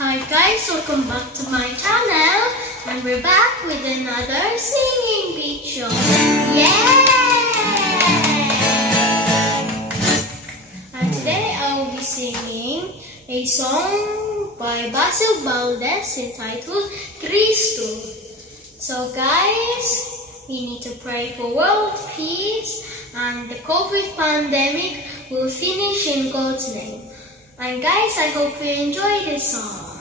Hi guys, welcome back to my channel, and we're back with another singing video. Yay! And today I will be singing a song by Basil Valdez entitled Cristo. So guys, we need to pray for world peace and the COVID pandemic will finish in God's name. And guys, I hope you enjoy this song.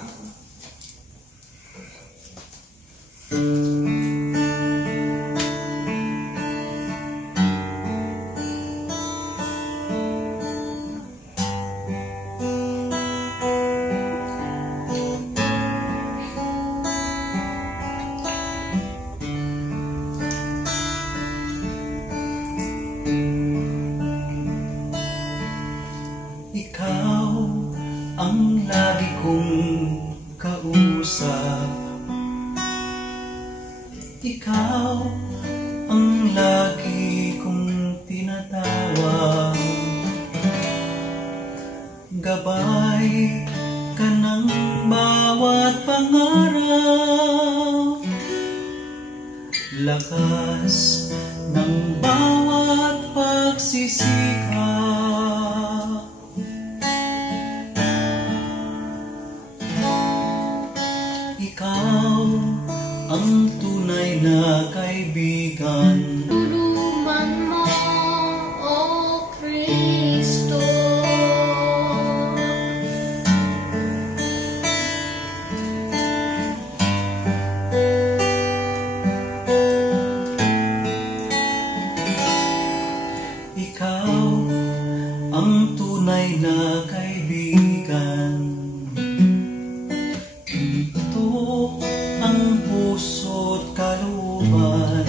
Ikaw ang lagi kong kausap. Ikaw ang lagi kong tinatawag. Gabay ka ng bawat pangarap. Lakas ng bawat pagsisikap. Ikaw ang tunay na kaibigan. Tulungan mo, O Cristo. Ikaw ang tunay na kaibigan. Ang puso't kalooban,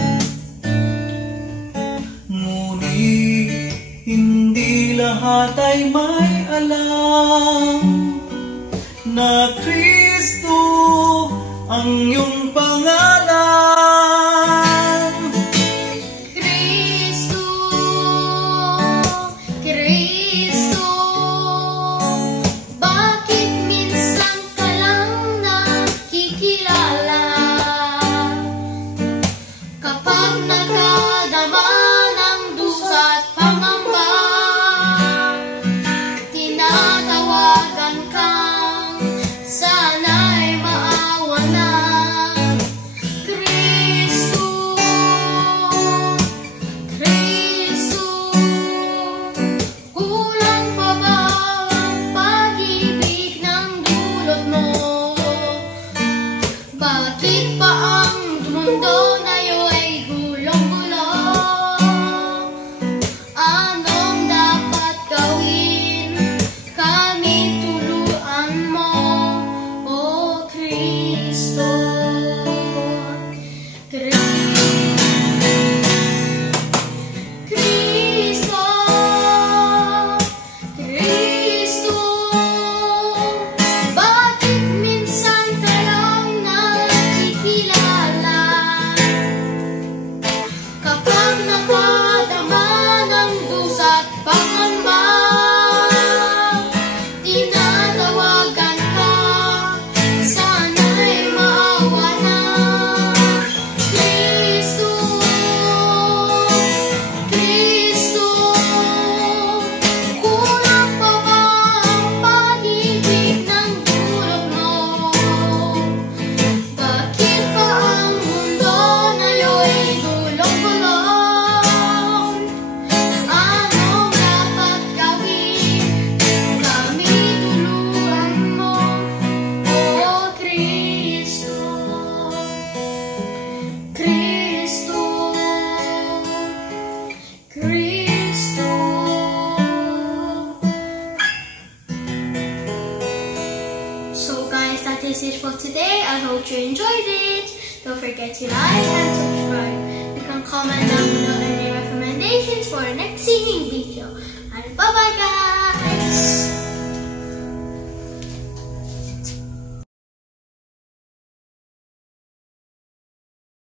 ngunit hindi lahat ay may alam na Cristo ang iyong pangalan. Cristo, Cristo, bakit minsan ka lang nakikilala? Kapag nakadama ng dusa't pangamba, tinatawagan kang sana'y maawa na. Cristo, Cristo, kulang pa ba ang pag-ibig ng dulot mo? Bakit pa ang mundo na ay gulong-gulong? Anong dapat gawin? Kami tuluan mo, O Cristo. Cristo, Cristo, bakit minsan ka lang nakikilala? Kapag nakadama ng dusa't pangamba, tinatawagan ka, sana'y maawa na. Cristo, Cristo, kulang pa ba ang pag-ibig ng dulot mo? Bakit pa ang mundo na ay gulong-gulong? Anong dapat gawin? Kami tuluan mo, O Cristo. Cristo, Cristo. So guys, that is it for today. I hope you enjoyed it. Don't forget to like and subscribe. You can comment down below any recommendations for our next singing video. And bye bye guys.